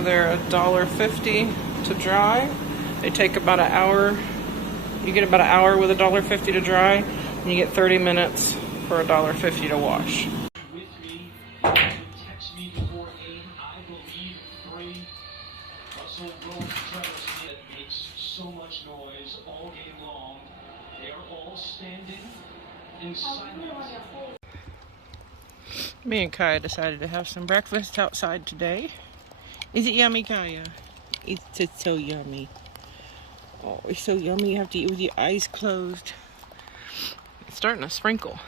So they're $1.50 to dry. They take about an hour. You get about an hour with $1.50 to dry, and you get 30 minutes for $1.50 to wash. With me, text me before 8, I believe 3. Russell Rose, Trevor Smith makes so much noise all game long. They are all standing in silence. Me and Kaya decided to have some breakfast outside today. Is it yummy, Kaya? It's just so yummy. Oh, it's so yummy. You have to eat with your eyes closed. It's starting to sprinkle.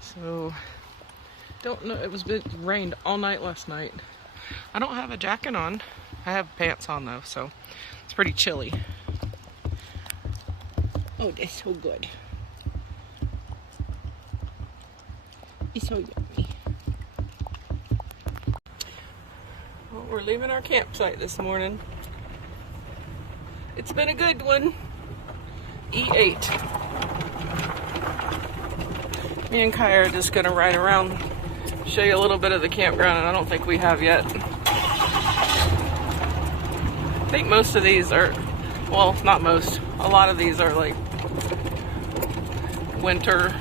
So, don't know. It rained all night last night. I don't have a jacket on. I have pants on though, so it's pretty chilly. Oh, that's so good. It's so yummy. Well, we're leaving our campsite this morning. It's been a good one. E8. Me and Kaya are just gonna ride around, show you a little bit of the campground, and I don't think we have yet. I think most of these are, well, not most, a lot of these are like winter,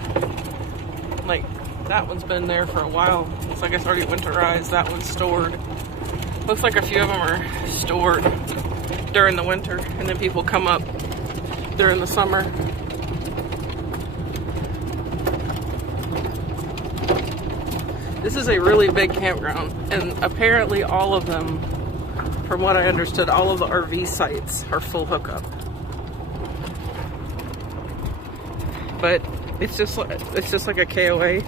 like that one's been there for a while. Looks like it's already winterized. That one's stored. Looks like a few of them are stored during the winter, and then people come up during the summer. This is a really big campground, and apparently all of them, from what I understood, all of the RV sites are full hookup. But it's just like a KOA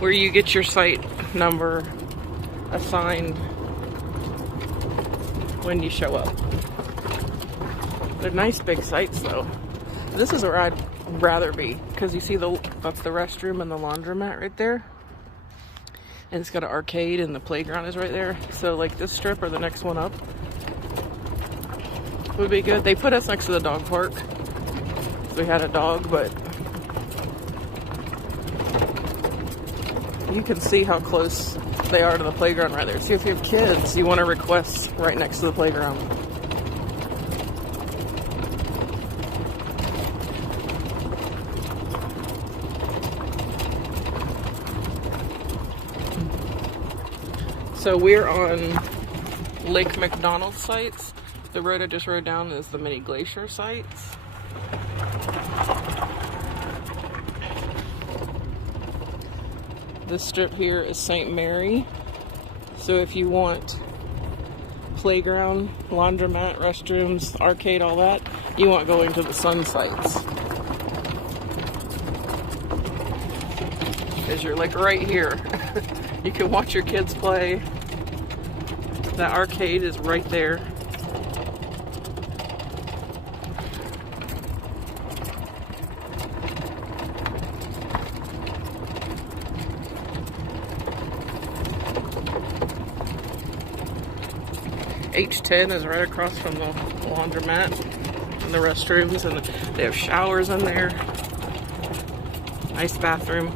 where you get your site number assigned when you show up. They're nice big sites though. This is where I'd rather be, because you see that's the restroom and the laundromat right there, and it's got an arcade and the playground is right there. So like this strip or the next one up would be good. They put us next to the dog park. We had a dog, but you can see how close they are to the playground right there. See, if you have kids, you want to request right next to the playground. So we're on Lake McDonald sites. The road I just rode down is the mini glacier sites. This strip here is St. Mary. So if you want playground, laundromat, restrooms, arcade, all that, you want going to the sun sites. Because you're like right here. You can watch your kids play. That arcade is right there. H10 is right across from the laundromat and the restrooms, and they have showers in there. Nice bathroom.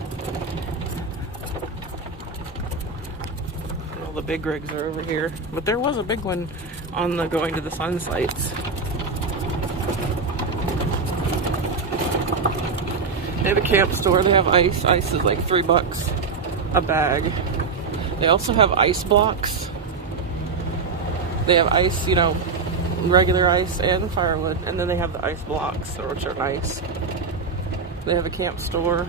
And all the big rigs are over here. But there was a big one on the going to the sun sites. They have a camp store. They have ice. Ice is like $3 a bag. They also have ice blocks. They have ice, you know, regular ice and firewood, and then they have the ice blocks, which are nice. They have a camp store,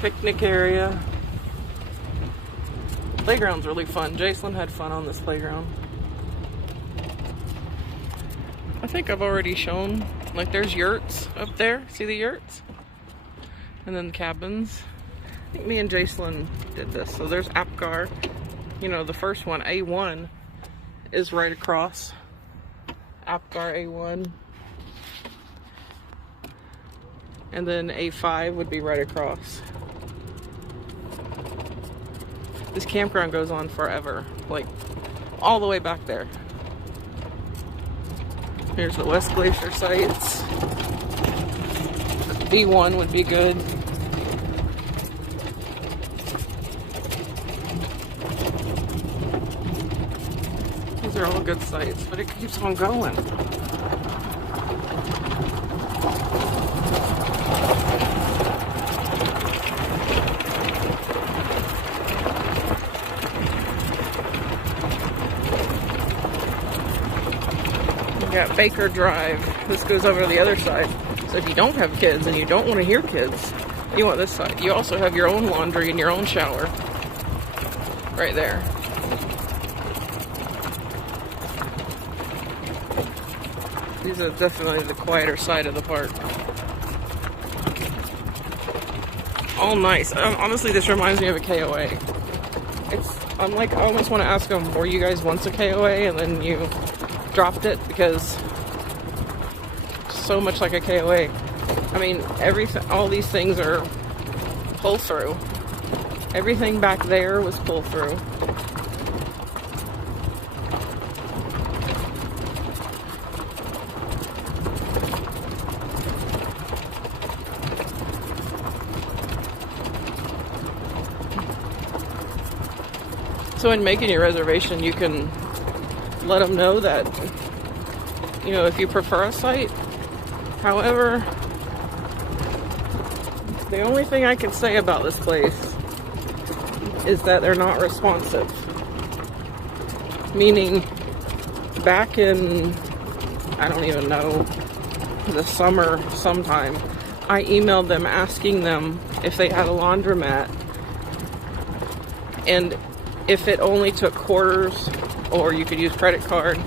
picnic area. Playground's really fun. Jason had fun on this playground. I think I've already shown, like there's yurts up there. See the yurts? And then cabins. I think me and Jason did this. So there's Apgar. You know, the first one, A1, is right across. Apgar A1. And then A5 would be right across. This campground goes on forever, like all the way back there. Here's the West Glacier sites. B1 would be good. These are all good sites, but it keeps on going. We got Baker Drive. This goes over to the other side. So if you don't have kids and you don't want to hear kids, you want this side. You also have your own laundry and your own shower right there. These are definitely the quieter side of the park. All nice. Honestly, this reminds me of a KOA. I'm like, I almost want to ask them, were you guys once a KOA and then you dropped it? Because so much like a KOA. I mean, all these things are pull through. Everything back there was pull through. So in making your reservation, you can let them know that, you know, if you prefer a site. However, the only thing I can say about this place is that they're not responsive. Meaning, back in, I don't even know, the summer sometime, I emailed them asking them if they had a laundromat, and if it only took quarters or you could use credit card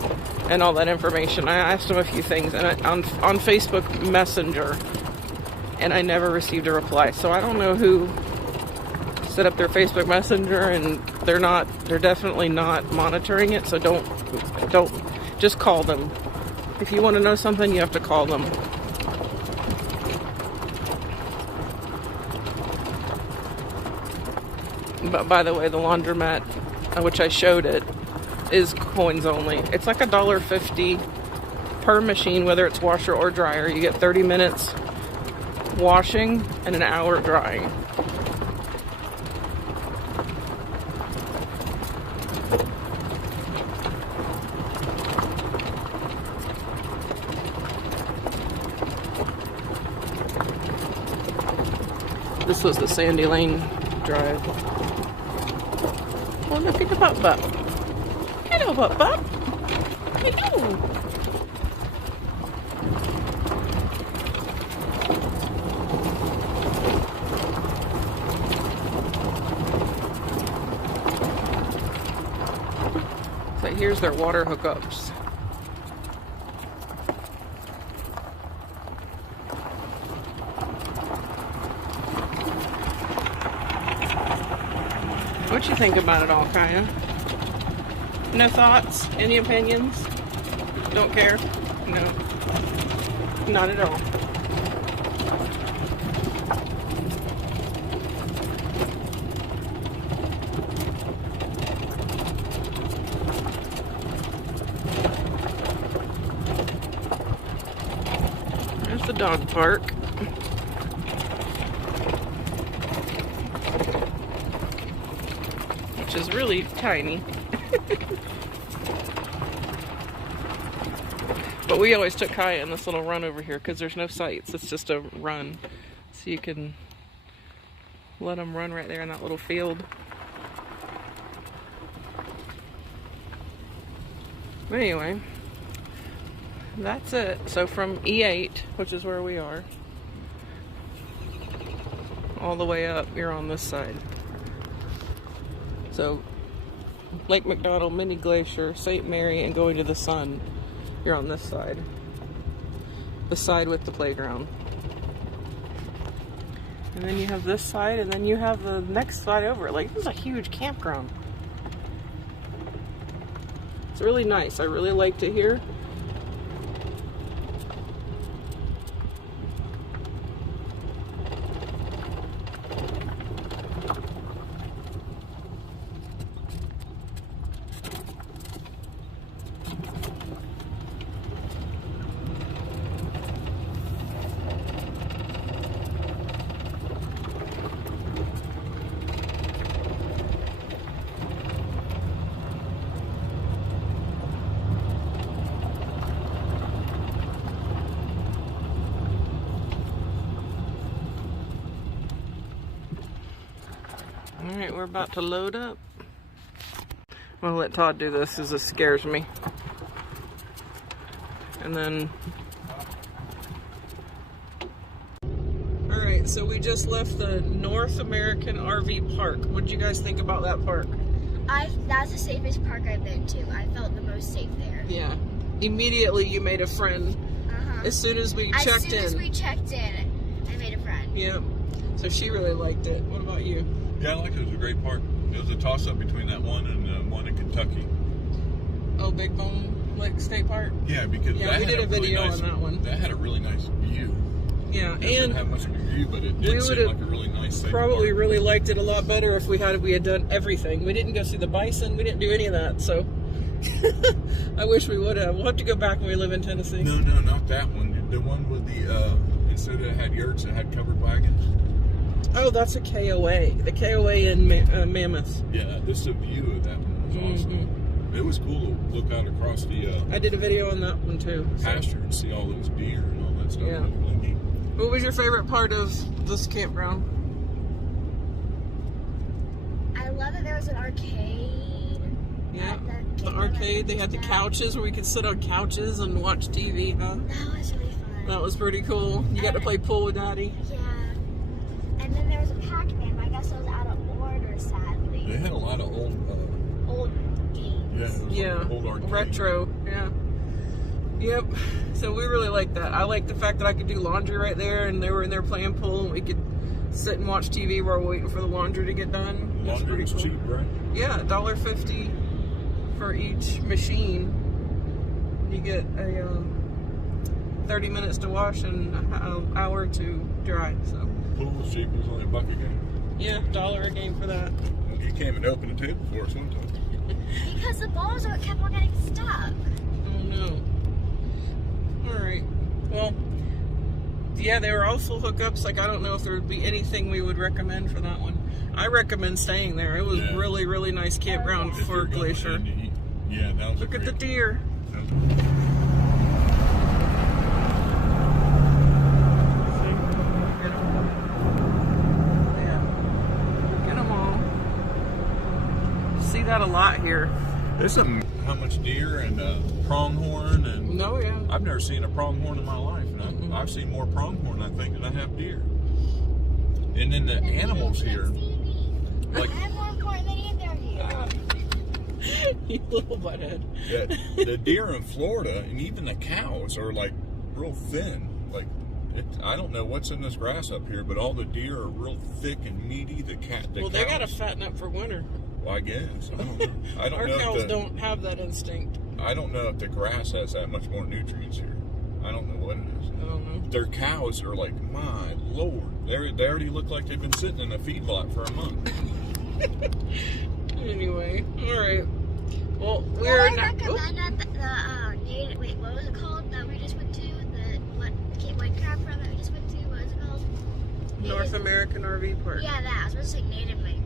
and all that information. I asked them a few things and on Facebook Messenger, and I never received a reply. So I don't know who set up their Facebook Messenger, and they're definitely not monitoring it. So don't just call them. If you want to know something, you have to call them. But by the way, the laundromat, which I showed it, is coins only. It's like $1.50 per machine, whether it's washer or dryer. You get 30 minutes washing and an hour drying. This was the Sandy Lane Drive. Oh, look at the butt. Hello, butt. Hello. So here's their water hookups. What you think about it all, Kaya? No thoughts? Any opinions? Don't care? No. Not at all. There's the dog park. Which is really tiny. But we always took Kaya in this little run over here because there's no sights. It's just a run. So you can let them run right there in that little field. But anyway, that's it. So from E8, which is where we are, all the way up, you're on this side. So Lake McDonald, Mini Glacier, St. Mary, and going to the Sun, you're on this side. The side with the playground. And then you have this side, and then you have the next side over. Like, this is a huge campground. It's really nice. I really liked it here. we're about to load up. I'm gonna let Todd do this because it scares me. And then... Alright, so we just left the North American RV Park. What did you guys think about that park? That's the safest park I've been to. I felt the most safe there. Yeah. Immediately you made a friend. As soon as we checked in. As soon as we checked in, I made a friend. Yeah. So she really liked it. What about you? Yeah, I liked it. It was a great park. It was a toss-up between that one and one in Kentucky. Oh, Big Bone Lake State Park? Yeah, because yeah, we did a video on that one. That had a really nice view. Yeah, it didn't have much of a view, but it did seem like a really nice safe probably park. Really liked it a lot better if we had done everything. We didn't go see the bison. We didn't do any of that, so I wish we would have. We'll have to go back when we live in Tennessee. No, not that one. The one with the instead of it had yurts, it had covered wagons. Oh, that's a KOA. The KOA in Mammoth. Yeah, this is a view of that one. It was awesome. It was cool to look out across the I did a video on that one too. Pasture and see all those deer and all that stuff. Yeah. It was really neat. What was your favorite part of this campground? I love that there was an arcade. Yeah, the arcade. They had the couches where we could sit on couches and watch TV, huh? That was really fun. That was pretty cool. You got to play pool with Daddy. Yeah. And then there was a Pac-Man, but I guess it was out of order, sadly. They had a lot of old games. Yeah, it was like old arcade. Retro, yeah. Yep. So we really liked that. I liked the fact that I could do laundry right there, and they were in there playing pool, and we could sit and watch TV while we're waiting for the laundry to get done. Laundry was cheap, right? Yeah, $1.50 for each machine. You get a 30 minutes to wash and an hour to dry. So Pool was cheap. It was only $1 a game. yeah, $1 a game for that. You came and opened the table for us one time. Because the balls kept on getting stuck. Oh no. Alright. Well, yeah, there were also hookups. Like, I don't know if there would be anything we would recommend for that one. I recommend staying there. It was really, really nice campground for Glacier. Yeah, that was Look at the deer. Get them all. See that a lot here. There's how much deer and pronghorn and yeah. I've never seen a pronghorn in my life, and I've seen more pronghorn I think than I have deer. And then the animals here, like I have more important than either here. You little butthead. the deer in Florida and even the cows are like real thin. Like I don't know what's in this grass up here, but all the deer are real thick and meaty. The well, they gotta fatten up for winter. Well, I guess. I don't know. I don't Our know cows don't have that instinct. I don't know if the grass has that much more nutrients here. I don't know what it is. I don't know. Their cows are like, my lord. They already look like they've been sitting in a feedlot for a month. Anyway, alright. Well, I recommend at wait, what was it called that we just went to? What campground that we just went to? What was it called? North American RV Park. Yeah, that. I was supposed to say Native American.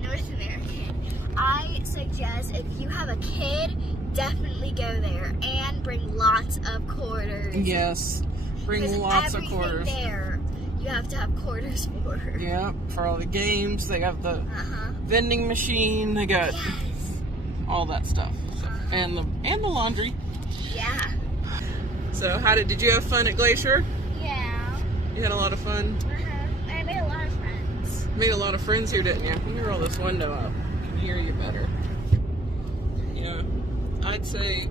North American. I suggest if you have a kid, definitely go there and bring lots of quarters. Yes, bring lots of quarters. There, you have to have quarters for. Yeah, for all the games. They got the vending machine. They got all that stuff, and the laundry. Yeah. So, did you have fun at Glacier? Yeah. You had a lot of fun. I made a lot of friends. Made a lot of friends here, didn't you? Let me roll this window up. I can hear you better. Yeah, I'd say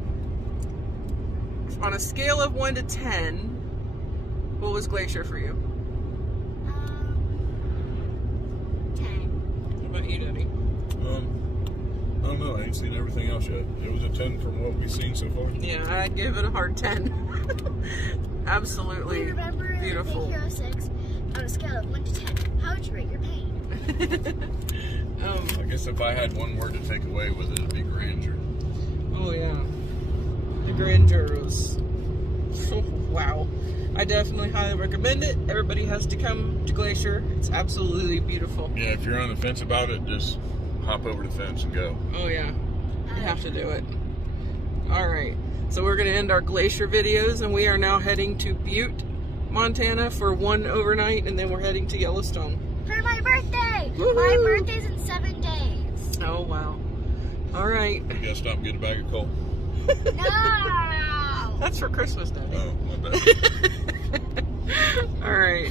on a scale of 1 to 10, what was Glacier for you? 10. What about you, Daddy? I don't know. I ain't seen everything else yet. It was a 10 from what we've seen so far. Yeah, I'd give it a hard 10. Absolutely beautiful. Big Hero 6, on a scale of 1 to 10, how would you rate your pain? I guess if I had one word to take away with it, it'd be grandeur. Oh yeah, the grandeur was wow. I definitely highly recommend it. Everybody has to come to Glacier. It's absolutely beautiful. Yeah, if you're on the fence about it, just hop over the fence and go. Oh yeah, you have to do it. All right, so we're gonna end our Glacier videos, and we are now heading to Butte, Montana for one overnight, and then we're heading to Yellowstone. For my birthday! My birthday's in 7 days. Oh, wow. All right. You gotta stop and get a bag of coal. No! That's for Christmas, Daddy. Oh, my bad. All right.